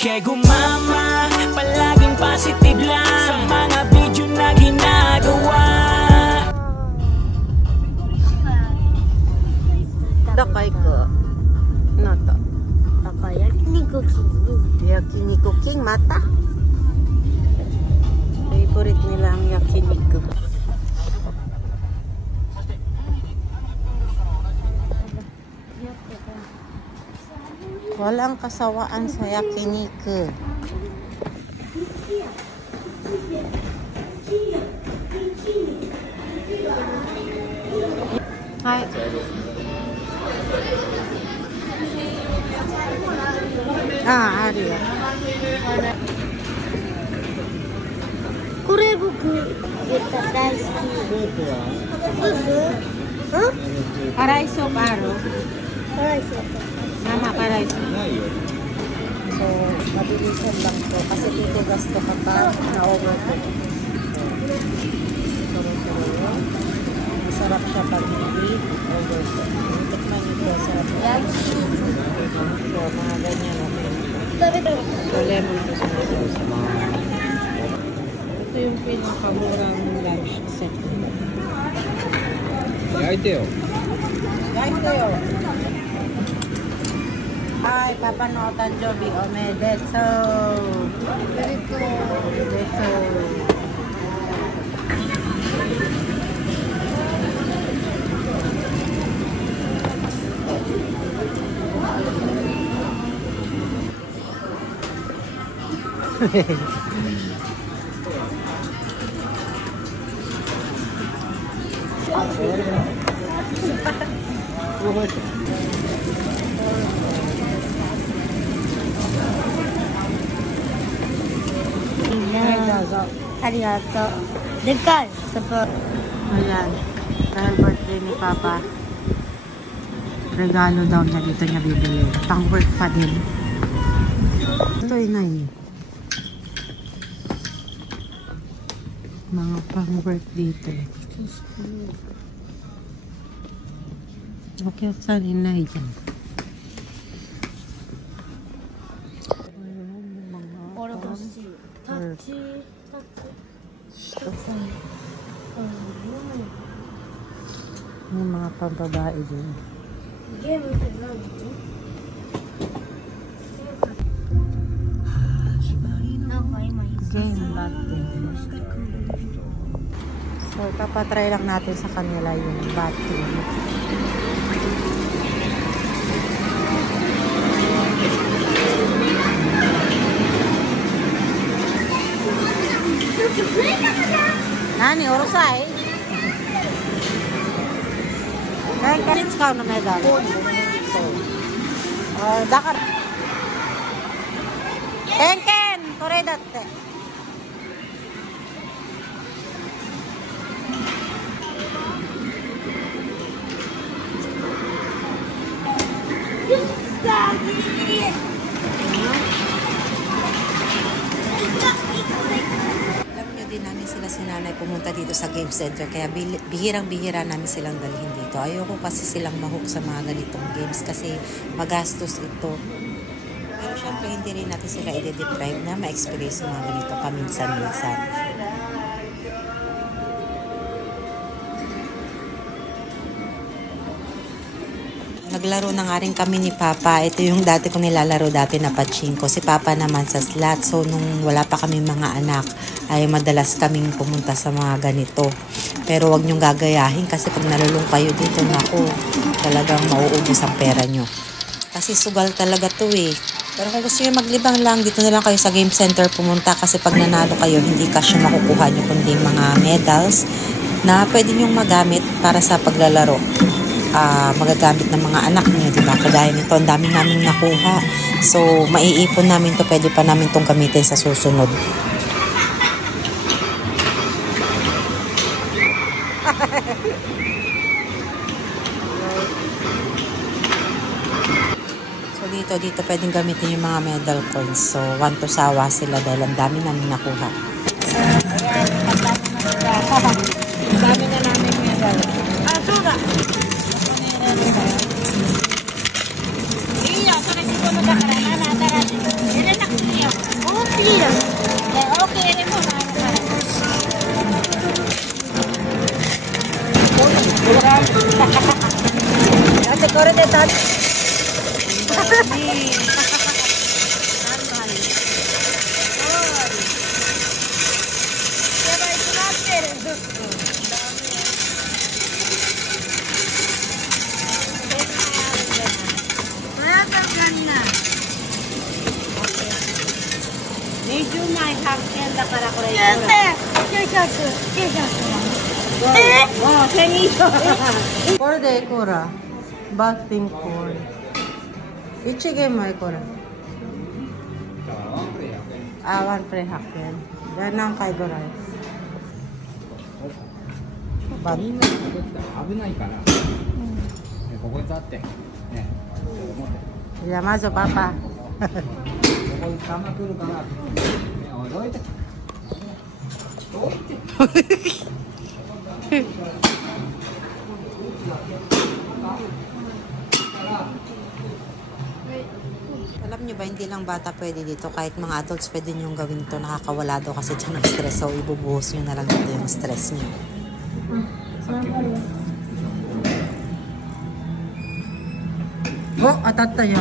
Kaya gumama, palaging positive lang sa mga video na ginagawa. Dakay ko. Ano to? Dakay, yakiniku king. Yakiniku king mata. Favorite nila ang yakiniku. Walang kasawaan sa yakiniku. Hi. Ah, ari ya. これ僕絶対大好き。Karay soup aro. 辛いそう。 Mama, karay soup. So, mabilisan lang to. Kasi dito gasto ka pa na overcook. Masarap siya pag hindi overcook. Tikman nito, sarap siya. So, mga ganyan natin. So, lemon to sa mga. Ito yung pinakamurang lunch set. Yaiteo. Yaiteo. Hi, Papa no Tanjobi Omedeto. Omedeto. Arigato. Dekal. Ayan. Dahil birthday ni Papa, regalo daw niya dito niya bibili. Pang-work pa din. Ito inay. Mga pang-work dito. Okay, saan inay dyan? May mga pambabae din. Game ito lang. Game batting. So, papatry lang natin sa kanila yung batting. Nani, orosai? Kaya karin ka na medal. Dakar. Ken, kore datte. Din namin sila si nanay pumunta dito sa game center kaya bihirang-bihira namin silang dalhin dito. Ayoko kasi silang mahook sa mga ganitong games kasi magastos ito. Pero syempre hindi rin natin sila i-deprive na ma-experience mga ganito paminsan-minsan. Naglaro na nga rin kami ni Papa. Ito yung dati ko nilalaro dati na pachinko. Si Papa naman sa slot. So, nung wala pa kami mga anak, ay madalas kaming pumunta sa mga ganito. Pero wag nyong gagayahin kasi pag nalulong kayo dito, naku, talagang mauubos ang pera nyo. Kasi sugal talaga to eh. Pero kung gusto nyo maglibang lang, dito na lang kayo sa game center pumunta kasi pag nanalo kayo, hindi cash yung makukuha nyo kundi mga medals na pwede nyong magamit para sa paglalaro. Magagamit ng mga anak niyo, diba? Kagaya nito, ang dami namin nakuha. So, maiipon namin to, pwede pa namin tong gamitin sa susunod. So, dito pwedeng gamitin yung mga medal coins. So, 1 to sawa sila dahil ang dami namin nakuha. Ayan, ang dami na namin medal. Suga! いいよ、それ自分のだからな、新しい。入れなくていい。Dati ko rin ito.これでいくらバッティングこれ1ゲームはいくらあ、ワンプレイ100円じゃあ何回ぐらいバッティング危ないから、ここに立ってね、じゃあまずパパここに玉来るからどいてAlam nyo ba, hindi lang bata pwede dito. Kahit mga adults pwede nyo gawin to. Nakakawala daw kasi dyan ng stress. So, ibubuhos nyo na lang dito yung stress nyo. Oh, atatta yo.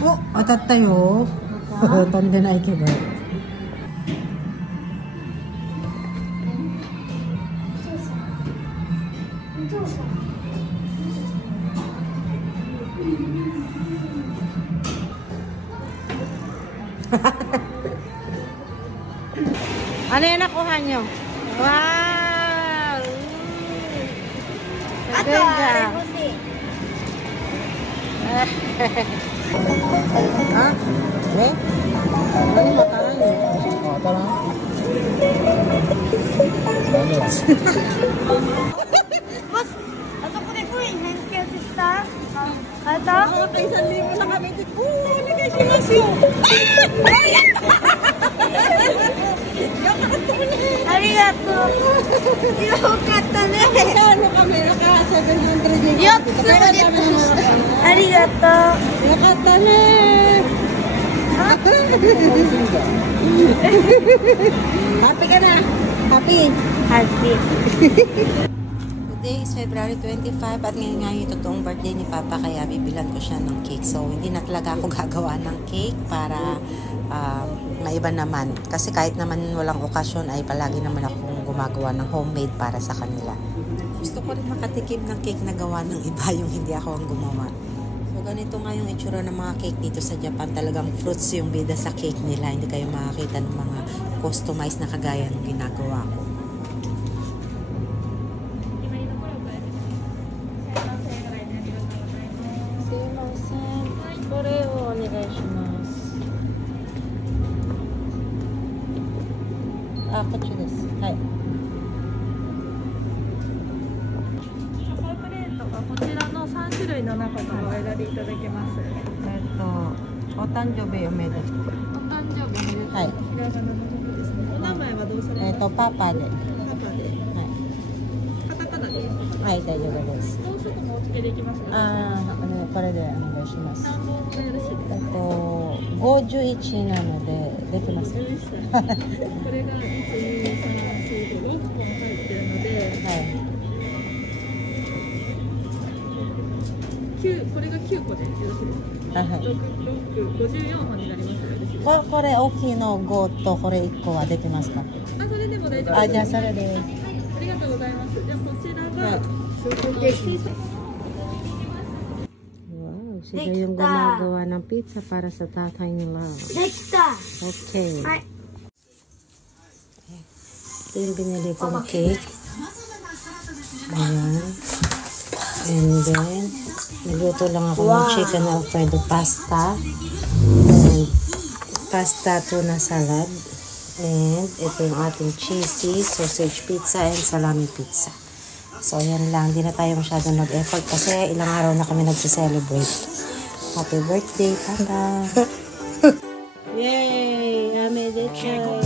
Oh, atatta yo. Tondeないけど。Ano yung nakuha nyo? Wow! Ato, rebote. Ha? Eh? Ano yung mataran eh? Mataran? Boss, ato ko rin po eh. Healthcare star. Ato? Nakakaisan libo na kami. Nagkasimas yun. Arigato. Yokatta ne. Kano kami? Naka 700 yen. Yotsu desu. Arigato. Yokatta ne. Happy ka na? Happy? Happy. Today is February 25 at ngayon nga yung totoong birthday ni Papa kaya bibilan ko siya ng cake. So, hindi na talaga ako gagawa ng cake para maiba naman. Kasi kahit naman walang okasyon ay palagi naman akong gumagawa ng homemade para sa kanila. Gusto ko rin makatikim ng cake na gawa ng iba yung hindi ako ang gumawa. So, ganito nga yung itsura ng mga cake dito sa Japan. Talagang fruits yung bida sa cake nila. Hindi kayo makakita ng mga customized na kagaya ng ginagawa ko. これをお願いします。あ、こっちです。はい。チョコプレートがこちらの3種類の中からお選びいただけます。お誕生日おめでとう。お誕生日おめでとう。はい。ひらがなのことですね。お名前はどうされますか？パパで。パパで。カタカナでいいですか？はい、大丈夫です。どうするもお付けできますか？これでお願いします。何本でよろしいですか？51なのでできます。これが1、2、3、4、5、6本入ってるので、はい。これが9個でよろしいですか？はい。54本になりますよろしいですか？これ大きいの5とこれ1個はできますか？それでも大丈夫です。あ、じゃあそれで。ありがとうございます。じゃあこちらが、Wow, sila yung gumagawa ng pizza para sa tatay nila. できた。 Okay. はい。 Ito yung binili kong cake. Ayan. And then, nagluto lang ako ng chicken alfredo pasta. And pasta tuna salad. And ito yung ating cheesy sausage pizza and salami pizza. So, yan lang. Hindi na tayo masyadong nag-effort kasi ilang araw na kami nag-celebrate. Happy birthday, Papa! Yay! Amedetou!